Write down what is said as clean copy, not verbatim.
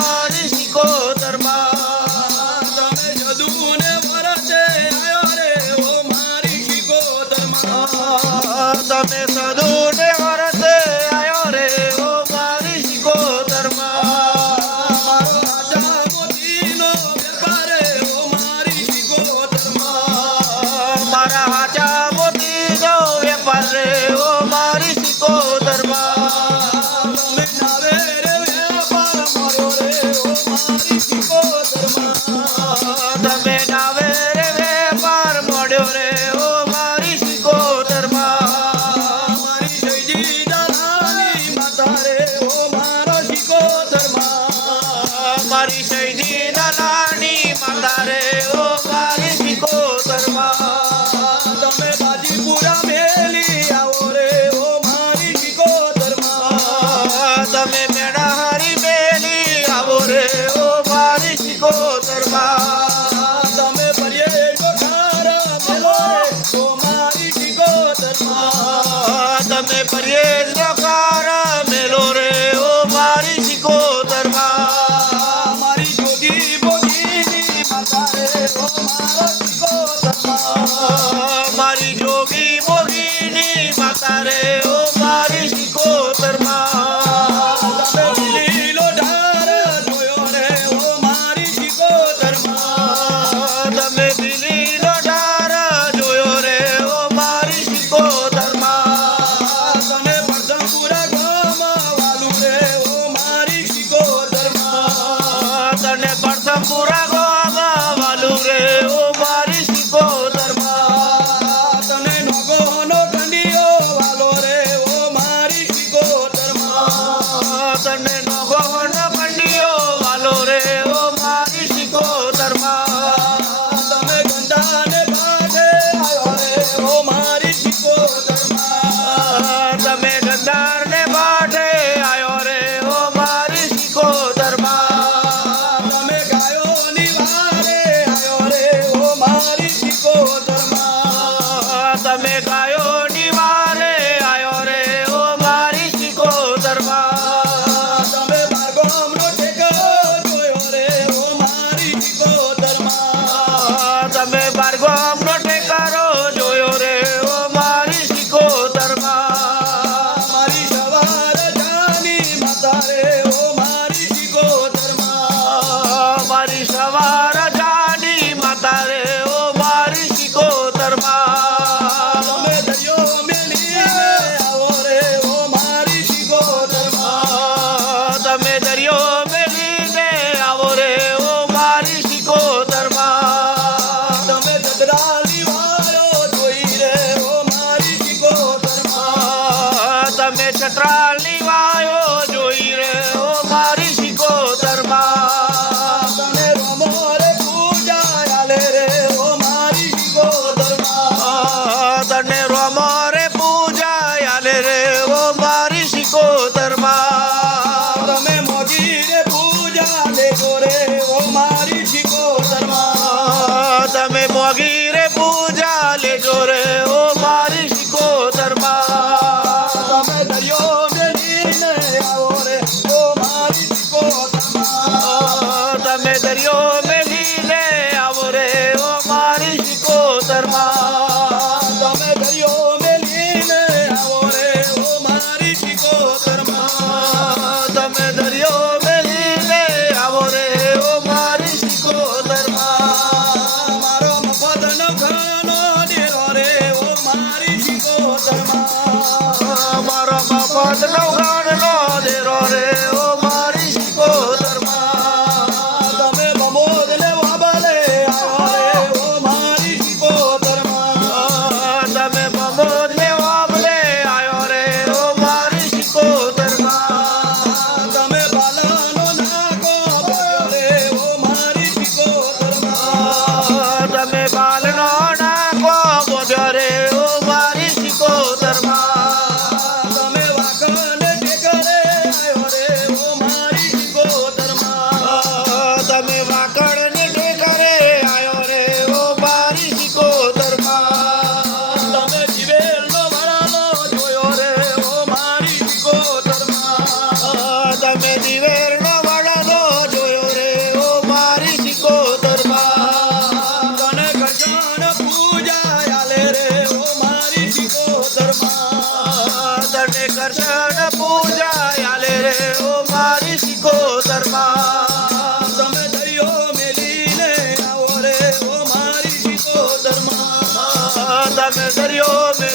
મારી સિકોતરમાં તમે જદુને વરસે આયો રે ઓ મારી સિકોતરમાં તમે સદુને વરસે આયો રે ઓ મારી સિકોતરમાં મારો રાજા મોતીનો વેપાર ઓ મારી સિકોતરમાં મારા હાચા મોતીનો વેપાર રે ઓ મારી સિકોતરમાં તમે નાવે રે વેપાર મારો રે ઓ મારી સિકોતરમાં તમે નાવે રે વેપાર મોડ્યો રે ઓ મારી સિકોતરમાં મારી જયજી દાદાની માતા રે ઓ મારા સિકોતરમાં મારી શૈદી નાની માતા રે ઓ મારી સિકોતરમાં તમે બાજીપુરા મેલી આવો રે ઓ મારી સિકોતરમાં તમે મેળા હારી મેલી આવો રે ઓ મારી સિકોતરમાં તમે પર્યે જોખારા મેલો રે ઓ મારી સિકોતરમાં તમે પર્યેજ નકાર મેલો રે ઓ મારી સિકોતરમાં મારી જોગી બોગીની માતા રે ઓ મારા સિકોતરમાં મારી જોગી મોગીની માતા રે ઓ મારી સિકોતરમાં તમે લીલો ઢાર જોયો રે ઓ મારી સિકોતરમાં તમે દિલીનો ડાર જોયો રે ઓ મારી સિકોતરમાં તને પડધમપુરા ગામમાં વાલું રે ઓ મારી સિકોતરમાં તને પરસમપુરા ગામમાં વાલું રે ઓ મારી સિકોતરમાં તને નોગોનો કંડિયો વાલો રે ઓ મારી સિકોતરમાં તને નોગોનો કંડિયો વાલો રે ઓ મારી સિકોતરમાં તમે ગંધાને બાંધે આવ્યો રે ઓ મારી સિકોતરમાં તમે ગંધારને બાટે આયો રે ઓ મારી સિકોતરમાં તમે ગાયોની વારે આવ્યો રે ઓ મારી સિકોતરમાં તમે ગાયોની વારે આયો રે ઓ મારી સિકોતરમાં તમે બારગામનો ઠેકો જોયો રે ઓ મારી સિકોતરમાં તમે બારગામનો ટેકારો જોયો રે ઓ મારી સિકોતરમાં મારી સવાર જાની માતા રે ઓ મારી સિકોતરમાં મારી સવાર જાની માતા રે ઓ મારી સિકોતરમાં તમે દરિયો મેલીને આવો રે ઓ મારી સિકોતરમાં તમે દરિયો મેલીને આવો રે ઓ મારી સિકોતરમાં તમે દદરાલી વાળો જોઈ રે ઓ મારી સિકોતરમાં તમે છત્રાલની વાયો જોઈ રે ઓ મારી સિકોતરમાં તમે રમો રે में दरियो में